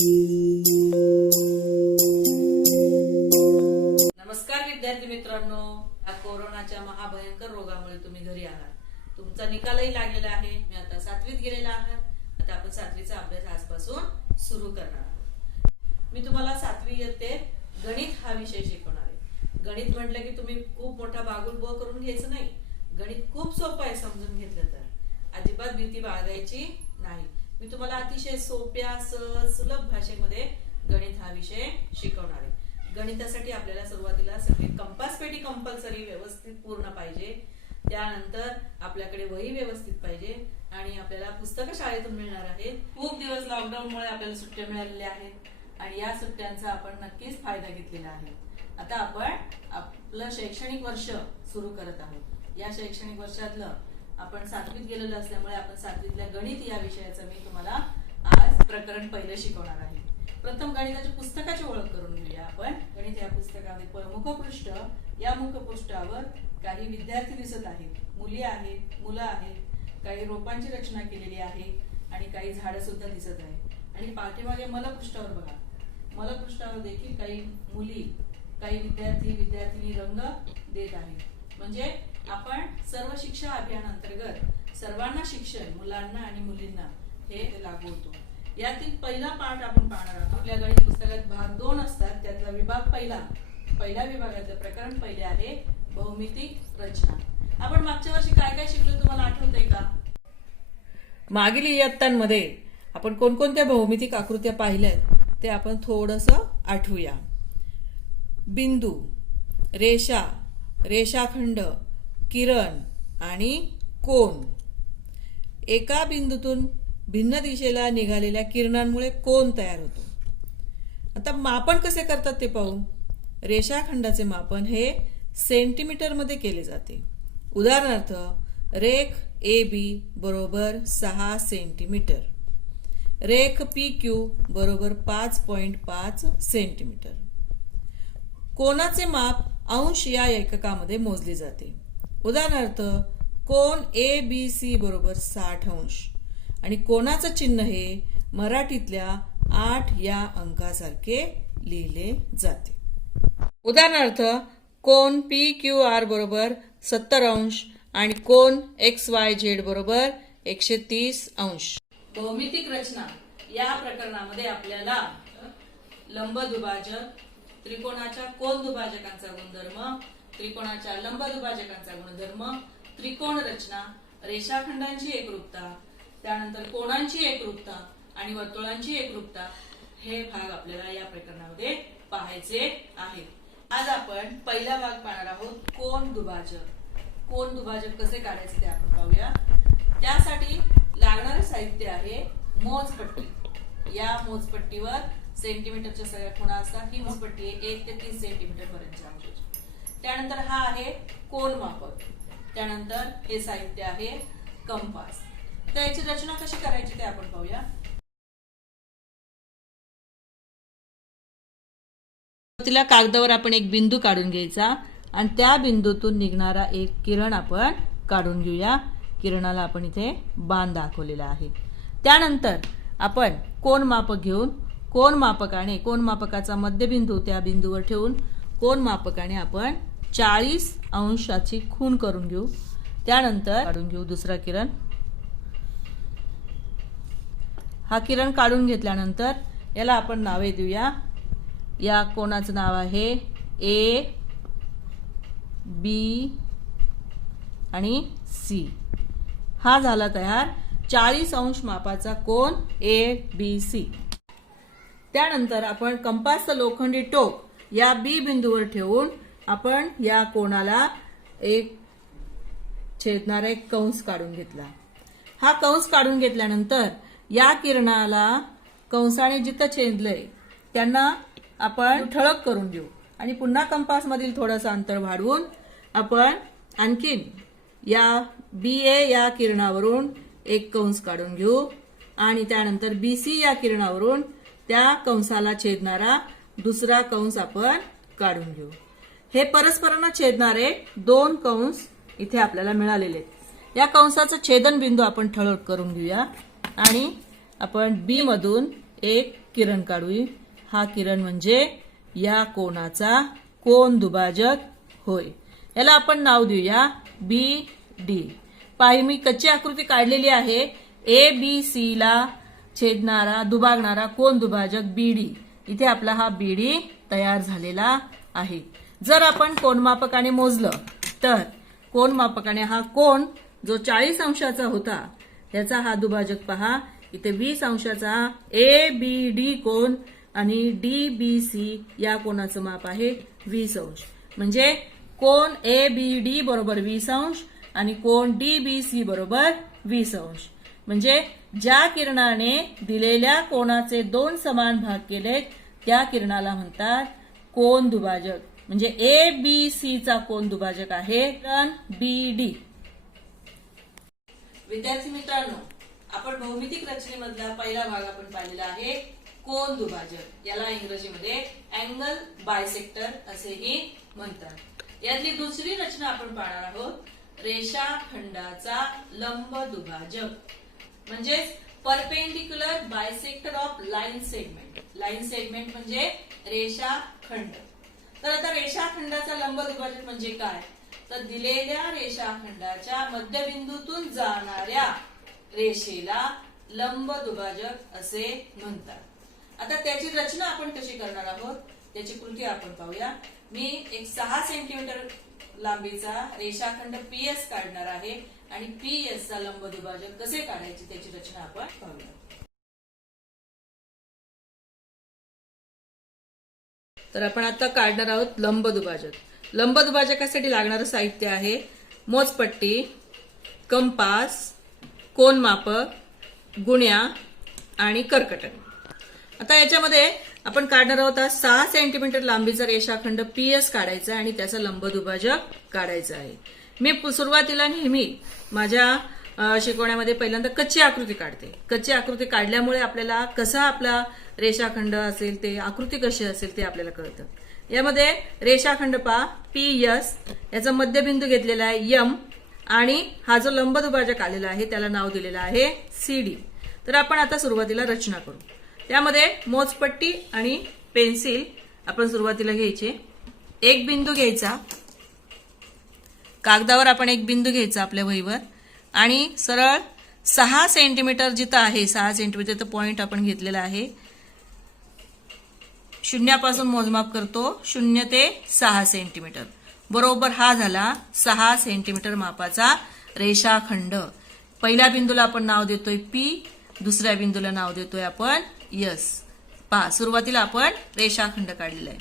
नमस्कार विद्यार्थी मित्रांनो, या कोरोनाच्या महाभयंकर रोगामुळे तुम्ही घरी आहात. तुमचा निकालही लागलेला आहे. मी आता 7वीत गेलेला आहात. आता आपण 7वीचा अभ्यास आजपासून सुरू करणार आहोत. मी तुम्हाला 7वी इयत्तेत गणित हा विषय शिकवणार आहे. गणित म्हटलं की तुम्ही खूप मोठा बागुलबो करून घ्यायचं नाही. गणित खूप सोपं आहे, समजून घेतलं तर अजिबात भीती बाळगायची नाही. मी तुम्हाला अतिशय सोप्या सहज सुलभ भाषेमध्ये गणित हा विषय शिकवणार आहे. गणितासाठी आपल्याला सुरुवातीला सगळी कंपास पेटी कंपल्सरी व्यवस्थित पूर्ण पाहिजे. त्यानंतर आपल्याकडे वही व्यवस्थित पाहिजे आणि आपल्याला पुस्तकं शाळेतून मिळणार आहेत. खूप दिवस लॉकडाऊनमुळे आपल्याला सुट्ट्या मिळालेल्या आहेत आणि या सुट्ट्यांचा आपण नक्कीच फायदा घेतलेला आहे. आता आपण आपलं शैक्षणिक वर्ष सुरू करत आहोत. या शैक्षणिक वर्षातलं आपण 7वीत गेलेलो असल्यामुळे आपण 7वीतल्या गणित या विषयाचं मी तुम्हाला आज प्रकरण पहिलं शिकवणार आहे. प्रथम गणिताच्या पुस्तकाची ओळख करून घेऊया आपण. गणित या पुस्तकामध्ये मुखपृष्ठ, या मुखपृष्ठावर काही विद्यार्थी दिसत आहेत, मुली आहेत, मुलं आहेत, काही रोपांची रचना केलेली आहे आणि काही झाडं सुद्धा दिसत आहेत. आणि पाठीमागे मलपृष्ठावर बघा, मलपृष्ठावर देखील काही मुली, काही विद्यार्थी रंग देत आहेत. म्हणजे आपण सर्व शिक्षा अभियान अंतर्गत सर्वांना शिक्षण, मुलांना आणि मुलींना हे लागू होतो. यातील पहिला पाठ आपण पाहणार आहोत. आपल्या गणित पुस्तकात भाग 2 असतात, त्यातला विभाग पहिल्या विभागातलं प्रकरण पहिले आहे भौमितिक रचना. आपण मागच्या वर्षी काय काय शिकलो तुम्हाला आठवतंय का? मागील इयत्तांमध्ये आपण कोणकोणत्या भौमितिक आकृत्या पाहिल्यात ते आपण थोडंसं आठवूया. बिंदू, रेषा, रेषाखंड, किरण आणि कोन. एका बिंदूतून भिन्न दिशेला निघालेल्या किरणांमुळे कोन तयार होतो. आता मापन कसे करतात ते पाहू. रेषाखंडाचे मापन हे सेंटीमीटर मध्ये केले जाते. उदाहरणार्थ रेख AB बरोबर 6 सेंटीमीटर, रेख PQ बरोबर 5.5 सेंटीमीटर. कोनाचे माप अंश या एककामध्ये मोजले जाते. उदाहरणार्थ कोन ABC बरोबर 60 अंश आणि कोनाचं चिन्ह हे मराठीतल्या 8 या अंकासारखे लिहिले जाते. उदाहरणार्थ कोन PQR बरोबर 70 अंश आणि कोन XYZ बरोबर 130 अंश. भौमितिक रचना या प्रकरणामध्ये आपल्याला लंबदुभाजक, त्रिकोणाच्या कोन दुभाजकांचा गुणधर्म, त्रिकोणाच्या लंब दुभाजकांचा गुणधर्म, त्रिकोण रचना, रेषाखंडांची एकरूपता, त्यानंतर कोणांची एकरूपता आणि वर्तुळांची एकरूपता हे भाग आपल्याला या प्रकरणामध्ये पाहायचे आहेत. आज आपण पहिला भाग पाहणार आहोत कोन दुभाजक. कोन दुभाजक कसे काढायचे ते आपण पाहूया. त्यासाठी लागणारे साहित्य आहे मोजपट्टी. या मोजपट्टीवर सेंटीमीटरच्या सगळ्या खुणा असतात. ही मोजपट्टी आहे 1 ते 30 सेंटीमीटर पर्यंतच्या अंशाची. त्यानंतर हा आहे कोन मापक. त्यानंतर हे साहित्य आहे कंपास. तर याची रचना कशी करायची ते आपण पाहूया. तिला कागदावर आपण एक बिंदू काढून घ्यायचा आणि त्या बिंदूतून निघणारा एक किरण आपण काढून घेऊया. किरणाला आपण इथे बाण दाखवलेला आहे. त्यानंतर आपण कोन मापक घेऊन कोन मापकाचा मध्यबिंदू त्या बिंदूवर ठेवून कोन मापकाने आपण 40 अंशाची खूण करून घेऊ. त्यानंतर काढून घेऊ दुसरा किरण. हा किरण काढून घेतल्यानंतर याला आपण नावे देऊया. या कोणाचं नाव आहे A, B आणि C. हा झाला तयार 40 अंश मापाचा कोन ABC. त्यानंतर आपण कंपासचं लोखंडी टोक या B बिंदूवर ठेवून आपण या कोणाला एक छेदणारा एक कंस काढून घेतला. हा कंस काढून घेतल्यानंतर या किरणाला कंसाने जिथं छेदलंय त्यांना आपण ठळक करून देऊ आणि पुन्हा कंपास मधील थोडंसं अंतर वाढवून आपण आणखीन या BA या किरणावरून एक कंस काढून घेऊ आणि त्यानंतर BC या किरणावरून त्या कंसाला छेदणारा दुसरा कंस आपण काढून घेऊ. हे परस्परांना छेदणारे 2 कंस इथे आपल्याला मिळालेले आहेत. या कंसाचं छेदन बिंदू आपण ठळक करून घेऊया आणि आपण B मधून एक किरण काढू. हा किरण म्हणजे या कोणाचा कोन दुभाजक होय. याला आपण नाव देऊया BD. पाही मी कच्ची आकृती काढलेली आहे. ABC ला छेदणारा दुभागणारा कोन दुभाजक BD. इथे आपला हा BD तयार झालेला आहे. जर आपण कोनमापकाने मोजलं तर कोनमापकाने हा कोन जो 40 अंशाचा होता त्याचा हा दुभाजक पहा. इथे 20 अंशाचा ABD कोन आणि DBC या कोनाचं माप आहे 20 अंश. म्हणजे कोन ABD बरोबर 20 अंश आणि कोन DBC बरोबर 20 अंश. म्हणजे ज्या किरणाने दिलेल्या कोनाचे 2 समान भाग केले त्या किरणाला म्हणतात कोन दुभाजक. म्हणजे ABC चा कोन दुभाजक आहे किरण BD. विद्यार्थी मित्रांनो, आपण भौमितिक रचनेमधला पहिला भाग आपण पाहिलेला आहे कोन दुभाजक. याला इंग्रजीमध्ये अँगल बायसेक्टर असेही म्हणतात. यातली दुसरी रचना आपण पाहणार आहोत रेषाखंडाचा लंब दुभाजक. म्हणजेच perpendicular bisector of line segment. Line segment म्हणजे रेषाखंड. तर आता रेषाखंडाचा लंब दुभाजक म्हणजे काय, तर दिलेल्या रेषाखंडाच्या मध्यबिंदूतून जाणाऱ्या रेषेला लंब दुभाजक असे म्हणतात. आता त्याची रचना आपण कशी करणार आहोत त्याची कृती आपण पाहूया. मी एक 6 सेंटीमीटर लांबीचा रेषाखंड PS काढणार आहे आणि PS चा लंब दुभाजक कसे काढायचे त्याची रचना आपण पाहूया. तर आपण आता काढणार आहोत लंब दुभाजक. लंब दुभाजकासाठी लागणारं साहित्य आहे मोजपट्टी, कंपास, कोनमापक, गुण्या आणि कर्कटक. आता याच्यामध्ये आपण काढणार आहोत 6 सेंटीमीटर लांबीचा रेषाखंड PS काढायचा आणि त्याचा लंब दुभाजक काढायचा आहे. मी सुरुवातीला नेहमी माझ्या शिकवण्यामध्ये पहिल्यांदा कच्ची आकृती काढते. कच्ची आकृती काढल्यामुळे आपल्याला कसा आपला रेषाखंड असेल ते आकृती कशी असेल ते आपल्याला कळतं. यामध्ये रेषाखंड पहा PS, याचा मध्यबिंदू घेतलेला आहे M आणि हा जो लंब दुभाजक आलेला आहे त्याला नाव दिलेलं आहे CD. तर आपण आता सुरुवातीला रचना करू. त्यामध्ये मोजपट्टी आणि पेन्सिल आपण सुरुवातीला घ्यायचे. एक बिंदू घ्यायचा, कागदावर आपण एक बिंदू घ्यायचा आपल्या वहीवर आणि सरळ 6 सेंटीमीटर जिथं आहे 6 सेंटीमीटर पॉइंट आपण घेतलेला आहे. शून्यापासून मोजमाप करतो 0 ते 6 सेंटीमीटर. बरोबर हा झाला 6 सेंटीमीटर मापाचा रेषाखंड. पहिल्या बिंदूला आपण नाव देतोय P, दुसऱ्या बिंदूला नाव देतोय आपण S. पहा सुरुवातीला आपण रेषाखंड काढलेला आहे.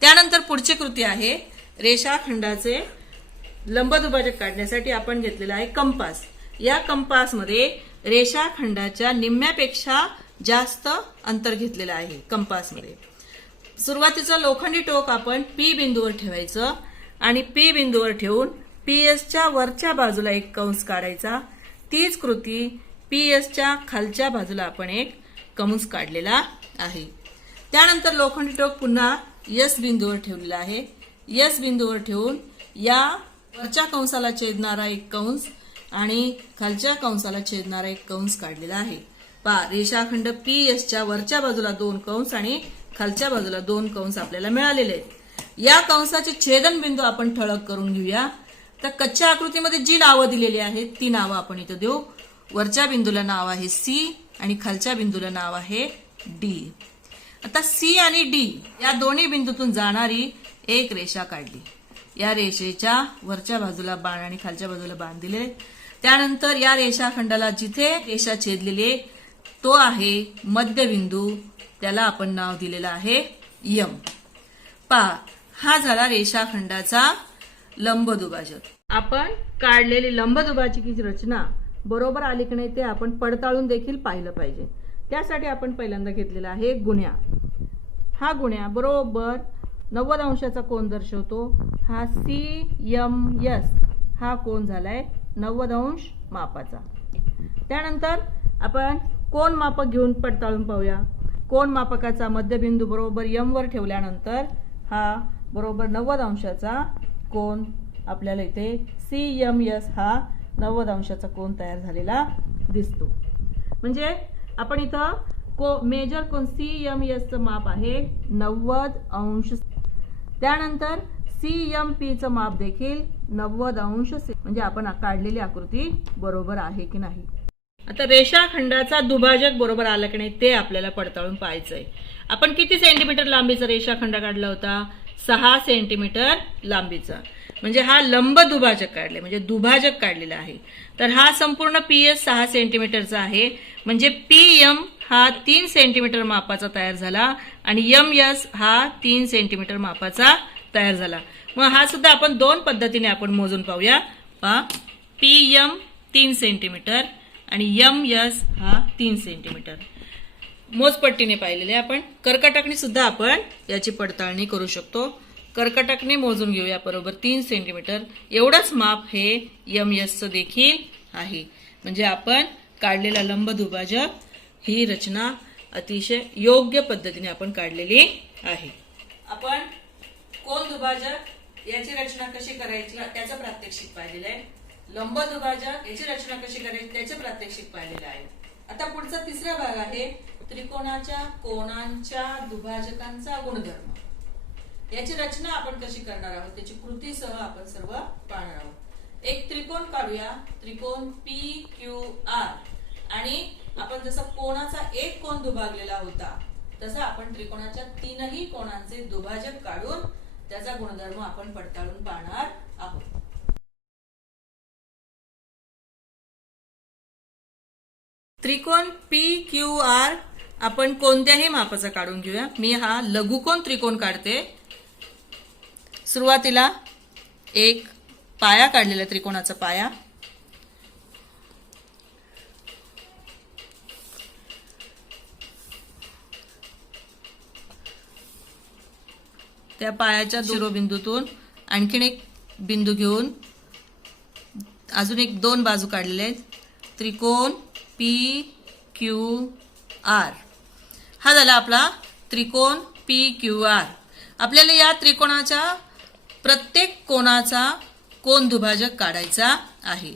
त्यानंतर पुढची कृती आहे रेषाखंडाचे लंब दुभाजक काढण्यासाठी आपण घेतलेला आहे कंपास. या कंपासमध्ये रेषाखंडाच्या निम्म्यापेक्षा जास्त अंतर घेतलेलं आहे कंपासमध्ये. सुरुवातीचं लोखंडी टोक आपण P बिंदूवर ठेवायचं आणि P बिंदूवर ठेवून PS च्या वरच्या बाजूला एक कंस काढायचा. तीच कृती PS च्या खालच्या बाजूला आपण एक कंस काढलेला आहे. त्यानंतर लोखंडी टोक पुन्हा S बिंदूवर ठेवलेला आहे. S बिंदूवर ठेवून या वरच्या कंसाला छेदणारा एक कंस आणि खालच्या कंसाला छेदणारा एक कंस काढलेला आहे. पहा रेषाखंड PS च्या वरच्या बाजूला 2 कंस आणि खालच्या बाजूला 2 कंस आपल्याला मिळालेले आहेत. या कंसाचे छेदन बिंदू आपण ठळक करून घेऊया. तर कच्च्या आकृतीमध्ये जी नावं दिलेली आहेत ती नावं आपण इथं देऊ. वरच्या बिंदूला नाव आहे C आणि खालच्या बिंदूला नाव आहे D. आता C आणि D या दोन्ही बिंदूतून जाणारी एक रेषा काढली. या रेषेच्या वरच्या बाजूला बाण आणि खालच्या बाजूला बाण दिले. त्यानंतर या रेषाखंडाला जिथे रेषा छेदलेली तो आहे मध्यबिंदू, त्याला आपण नाव दिलेलं आहे M. पहा हा झाला रेषाखंडाचा लंब दुभाजक. आपण काढलेली लंब दुभाजकाची रचना बरोबर आली की नाही ते आपण पडताळून देखील पाहिलं पाहिजे. त्यासाठी आपण पहिल्यांदा घेतलेला आहे गुण्या. हा गुण्या बरोबर 90 अंशाचा कोन दर्शवतो. हा CMS हा कोन झालाय 90 अंश मापाचा. त्यानंतर आपण कोन मापक घेऊन पडताळून पाहूया. कोन मापकाचा मध्यबिंदू बरोबर M वर ठेवल्यानंतर हा बरोबर 90 अंशाचा कोन आपल्याला इथे CMS हा 90 अंशाचा कोन तयार झालेला दिसतो. म्हणजे आपण इथं मेजर कोन CMS चं माप आहे 90°. त्यानंतर CMP चं माप देखील 90°. म्हणजे आपण काढलेली आकृती बरोबर आहे की नाही. आता रेषाखंडाचा दुभाजक बरोबर आला की नाही ते आपल्याला पडताळून पाहायचंय. आपण किती सेंटीमीटर लांबीचा रेषाखंड काढला होता? 6 सेंटीमीटर लांबीचा. म्हणजे हा लंब दुभाजक काढले, म्हणजे दुभाजक काढलेला आहे. तर हा संपूर्ण PS 6 सेंटीमीटरचा आहे. म्हणजे PM हा 3 सेंटीमीटर मापाचा तयार झाला आणि MS हा 3 सेंटीमीटर मापाचा तयार झाला. मग हा सुद्धा आपण दोन पद्धतीने आपण मोजून पाहूया. PM 3 सेंटीमीटर आणि MS हा 3 सेंटीमीटर मोजपट्टीने पाहिलेले. आपण कर्कटकने सुद्धा आपण याची पडताळणी करू शकतो. कर्कटकने मोजून घेऊया. बरोबर 3 सेंटीमीटर एवढंच माप हे MS चं देखील आहे. म्हणजे आपण काढलेला लंब दुभाजक ही रचना अतिशय योग्य पद्धतीने आपण काढलेली आहे. आपण कोन दुभाजक याची रचना कशी करायची त्याचं प्रात्यक्षिक पाहिलेलं आहे. लंब दुभाजक याची रचना कशी करायची त्याचे प्रात्यक्षिक पाहिलेलं आहे. आता पुढचा तिसरा भाग आहे त्रिकोणाच्या कोनांच्या दुभाजकांचा गुणधर्म. याची रचना आपण कशी करणार आहोत त्याची कृतीसह आपण सर्व पाहणार आहोत. एक त्रिकोण काढूया. त्रिकोण PQR आणि आपण जसा कोणाचा एक कोन दुभागलेला होता तसा आपण त्रिकोणाच्या तीनही कोणांचे दुभाजक काढून त्याचा गुणधर्म आपण पडताळून पाहणार आहोत. त्रिकोण PQR आपण कोणत्याही मापाचा काढून घेऊया. मी हा लघुकोन त्रिकोण काढते. सुरुवातीला एक पाया काढलेला त्रिकोणाचा पाया. त्या पायाच्या शिरोबिंदूतून आणखीन एक बिंदू घेऊन अजून एक दोन बाजू काढलेले आहेत. त्रिकोण PQR हा झाला आपला त्रिकोण PQR. आपल्याला या त्रिकोणाच्या प्रत्येक कोणाचा कोन दुभाजक काढायचा आहे.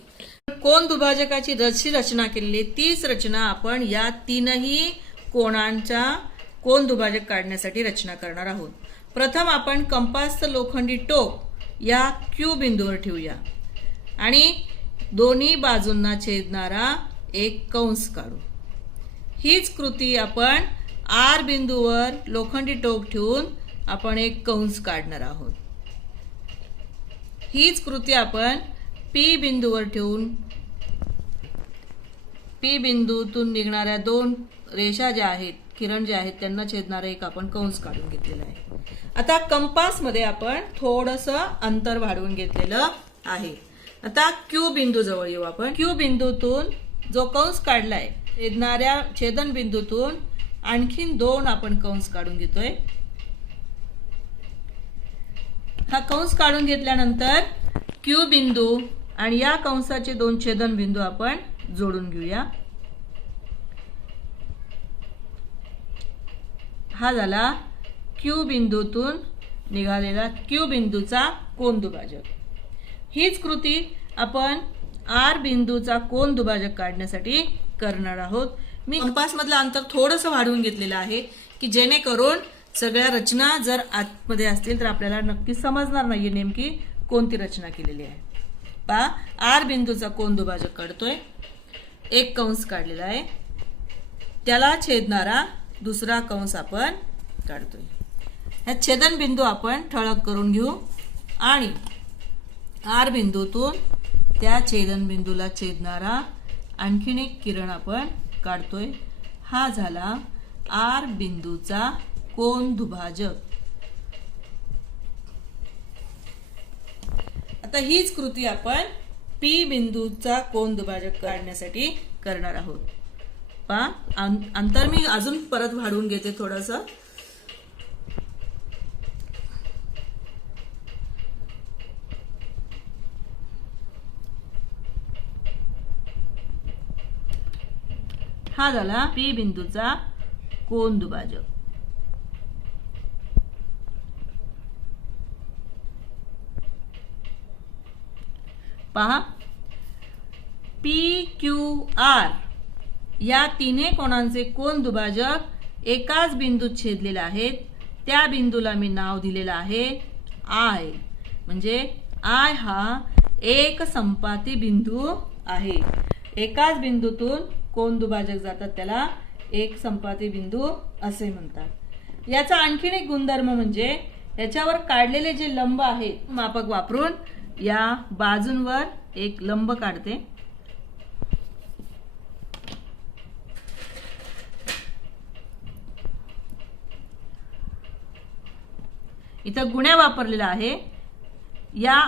कोन दुभाजकाची जशी रचना केलेली तीच रचना आपण या तीनही कोणांच्या कोन दुभाजक काढण्यासाठी रचना करणार आहोत. प्रथम आपण कंपासचं लोखंडी टोक या Q बिंदूवर ठेवूया आणि दोन्ही बाजूंना छेदणारा एक कंस काढू. हीच कृती आपण R बिंदूवर लोखंडी टोक ठेवून आपण एक कंस काढणार आहोत. हीच कृती आपण P बिंदूवर ठेवून P बिंदूतून निघणाऱ्या दोन रेषा ज्या आहेत किरण जे आहेत त्यांना छेदणारा एक आपण कंस काढून घेतलेला आहे. आता कंपास मध्ये आपण थोडंसं अंतर वाढवून घेतलेलं आहे. आता Q बिंदू जवळ येऊ आपण. Q बिंदूतून जो कंस काढलाय छेदणाऱ्या छेदन बिंदूतून आणखीन दोन आपण कंस काढून घेतोय. हा कंस काढून घेतल्यानंतर Q बिंदू आणि या कंसाचे दोन छेदन बिंदू आपण जोडून घेऊया. हा झाला Q बिंदूतून निघालेला Q बिंदूचा कोन दुभाजक. हीच कृती आपण R बिंदूचा कोन दुभाजक काढण्यासाठी करणार आहोत. मी कंपास मधलं अंतर थोडंसं वाढवून घेतलेलं आहे की जेणेकरून सगळ्या रचना जर आतमध्ये असतील तर आपल्याला नक्की समजणार नाहीये नेमकी कोणती रचना केलेली आहे. पहा R बिंदूचा कोन दुभाजक काढतोय. एक कंस काढलेला आहे. त्याला छेदणारा दुसरा कंस आपण काढतोय. हा छेदन बिंदू आपण ठळक करून घेऊ आणि R बिंदूतून त्या छेदन बिंदूला छेदणारा आणखीन एक किरण आपण काढतोय. हा झाला R बिंदूचा कोन दुभाजक. आता हीच कृती आपण P बिंदूचा कोन दुभाजक काढण्यासाठी करणार आहोत. पहा अंतर मी अजून परत वाढवून घेते थोडंसं. हा झाला P बिंदूचा कोन दुभाजक. पहा PQR या तिन्ही कोणांचे कोन दुभाजक एकाच बिंदूत छेदलेले आहेत, त्या बिंदूला मी नाव दिलेलं आहे आय. म्हणजे आय हा एक संपाती बिंदू आहे. एकाच बिंदूतून कोन दुभाजक जातात त्याला एक संपाती बिंदू असे म्हणतात. याचा आणखीन एक गुणधर्म म्हणजे याच्यावर काढलेले जे लंब आहेत, मापक वापरून या बाजूंवर एक लंब काढते. इथं गुण्या वापरलेला आहे. या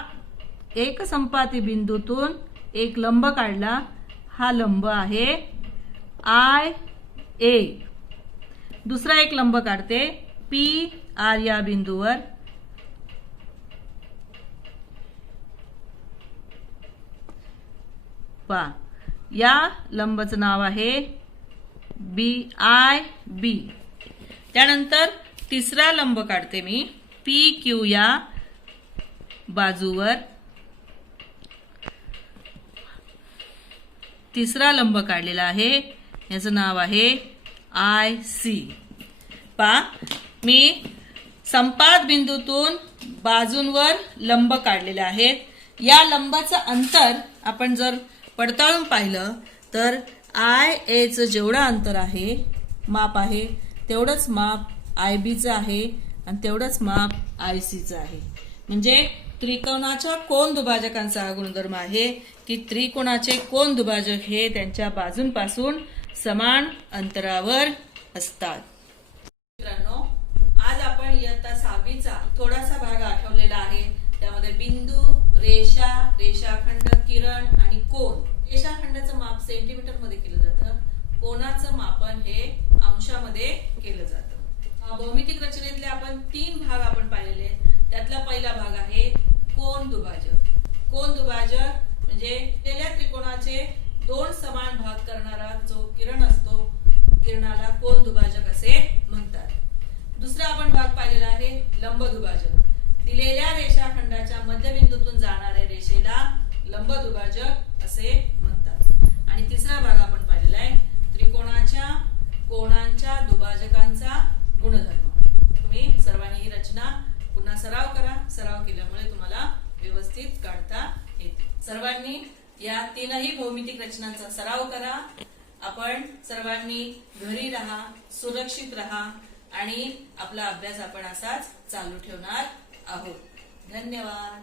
एक संपाती बिंदूतून एक लंब काढला, हा लंब आहे आय ए. दुसरा एक लंब काढते पी आर या बिंदूवर. पहा, या लंबाचं नाव आहे बी आय बी. त्यानंतर तिसरा लंब काढते मी पी क्यू या बाजूवर. तिसरा लंब काढलेला आहे, याचं नाव आहे आय सी. पहा, मी संपात बिंदूतून बाजूंवर लंब काढलेले आहेत. या लंबाचं अंतर आपण जर पडताळून पाहिलं तर आय एचं जेवढं अंतर आहे, माप आहे, तेवढंच माप आय बीचं आहे आणि तेवढंच माप आय सीचं आहे. म्हणजे त्रिकोणाच्या कोन दुभाजकांचा हा गुणधर्म आहे की त्रिकोणाचे कोन दुभाजक हे त्यांच्या बाजूंपासून समान अंतरावर असतात. मित्रांनो, आज आपण इयत्ता 6वीचा थोडासा भाग आठवलेला आहे. त्यामध्ये बिंदू, रेषा, रेषाखंड, किरण आणि कोन. रेषाखंडाचं माप सेंटीमीटर मध्ये केलं जातं, कोनाचं मापन हे अंशामध्ये केलं जातं. भौमितिक रचनेतले आपण 3 भाग आपण पाहिलेले. त्यातला पहिला भाग आहे कोन दुभाजक. कोन दुभाजक म्हणजे केलेल्या त्रिकोणाचे 2 समान भाग करणारा जो किरण असतो, किरणाला कोन दुभाजक असे म्हणतात. दुसरा आपण भाग पाहिलेला आहे लंब दुभाजक. दिलेल्या रेषाखंडाच्या मध्यबिंदूतून जाणाऱ्या रेषेला लंब दुभाजक असे म्हणतात. आणि तिसरा भाग आपण पाहिलेला आहे त्रिकोणाच्या कोनांच्या दुभाजकांचा गुणधर्म. तुम्ही सर्वांनी ही रचना पुन्हा सराव करा. सराव केल्यामुळे तुम्हाला व्यवस्थित काढता येते. सर्वांनी या 3ही भौमितिक रचनांचा सराव करा. आपण सर्वांनी घरी राहा, सुरक्षित राहा आणि आपला अभ्यास आपण असाच चालू ठेवणार आहोत. धन्यवाद.